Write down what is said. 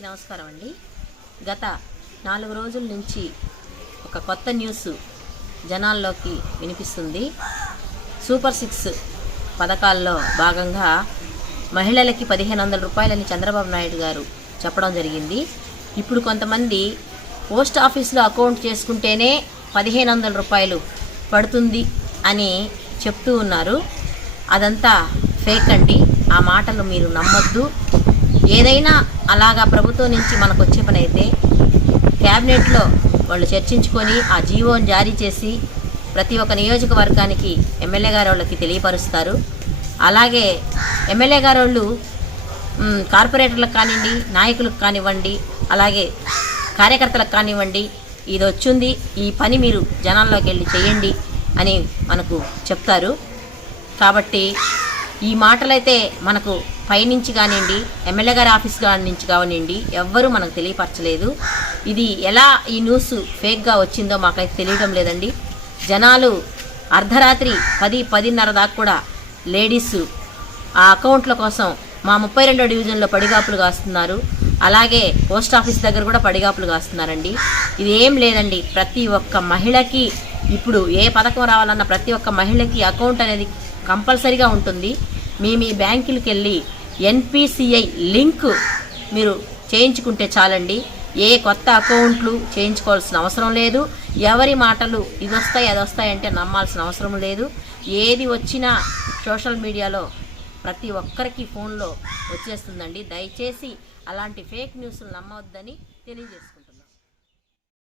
అందరికీ నమస్కారం అండి. గత 4 రోజుల నుంచి ఒక కొత్త న్యూస్ జనాల్లోకి వినిపిస్తుంది. సూపర్ 6 పథకాల్లో భాగంగా మహిళలకి 1500 రూపాయలని చంద్రబాబు నాయుడు గారు చెప్పడం జరిగింది. ఇప్పుడు కొంతమంది పోస్ట్ ఆఫీస్లో అకౌంట్ చేసుకుంటేనే 1500 రూపాయలు పడుతుంది అని చెప్తూ ఉన్నారు. అదంతా ఫేక్ అండి. ఆ మాటలు మీరు నమ్మొద్దు. ఏదైనా అలాగా ప్రభుత్వం నుంచి మనకు వచ్చే పని అయితే క్యాబినెట్లో వాళ్ళు చర్చించుకొని ఆ జీవోని జారీ చేసి ప్రతి ఒక్క నియోజకవర్గానికి ఎమ్మెల్యే గారు వాళ్ళకి తెలియపరుస్తారు. అలాగే ఎమ్మెల్యే గారు వాళ్ళు కార్పొరేటర్లకు కానివ్వండి, నాయకులకు కానివ్వండి, అలాగే కార్యకర్తలకు కానివ్వండి, ఇది వచ్చింది, ఈ పని మీరు జనాల్లోకి వెళ్ళి చేయండి అని మనకు చెప్తారు. కాబట్టి ఈ మాటలైతే మనకు పైనుంచి కానివ్వండి, ఎమ్మెల్యే గారి ఆఫీస్ నుంచి కానివ్వండి, ఎవ్వరూ మనకు తెలియపరచలేదు. ఇది ఎలా ఈ న్యూస్ ఫేక్గా వచ్చిందో మాకైతే తెలియడం లేదండి. జనాలు అర్ధరాత్రి 10-10:30 దాకా కూడా లేడీస్ ఆ అకౌంట్ల కోసం మా 32వ డివిజన్లో పడిగాపులు కాస్తున్నారు. అలాగే పోస్ట్ ఆఫీస్ దగ్గర కూడా పడిగాపులు కాస్తున్నారండి. ఇది ఏం లేదండి. ప్రతి ఒక్క మహిళకి ఇప్పుడు ఏ పథకం రావాలన్నా ప్రతి ఒక్క మహిళకి అకౌంట్ అనేది కంపల్సరీగా ఉంటుంది. మీ బ్యాంకులకు వెళ్ళి NPCI లింక్ మీరు చేయించుకుంటే చాలండి. ఏ కొత్త అకౌంట్లు చేయించుకోవాల్సిన అవసరం లేదు. ఎవరి మాటలు ఇది వస్తాయి అది వస్తాయి అంటే నమ్మాల్సిన అవసరం లేదు. ఏది వచ్చినా సోషల్ మీడియాలో ప్రతి ఒక్కరికి ఫోన్లో వచ్చేస్తుందండి. దయచేసి అలాంటి ఫేక్ న్యూస్లు నమ్మవద్దని తెలియజేస్తుంది.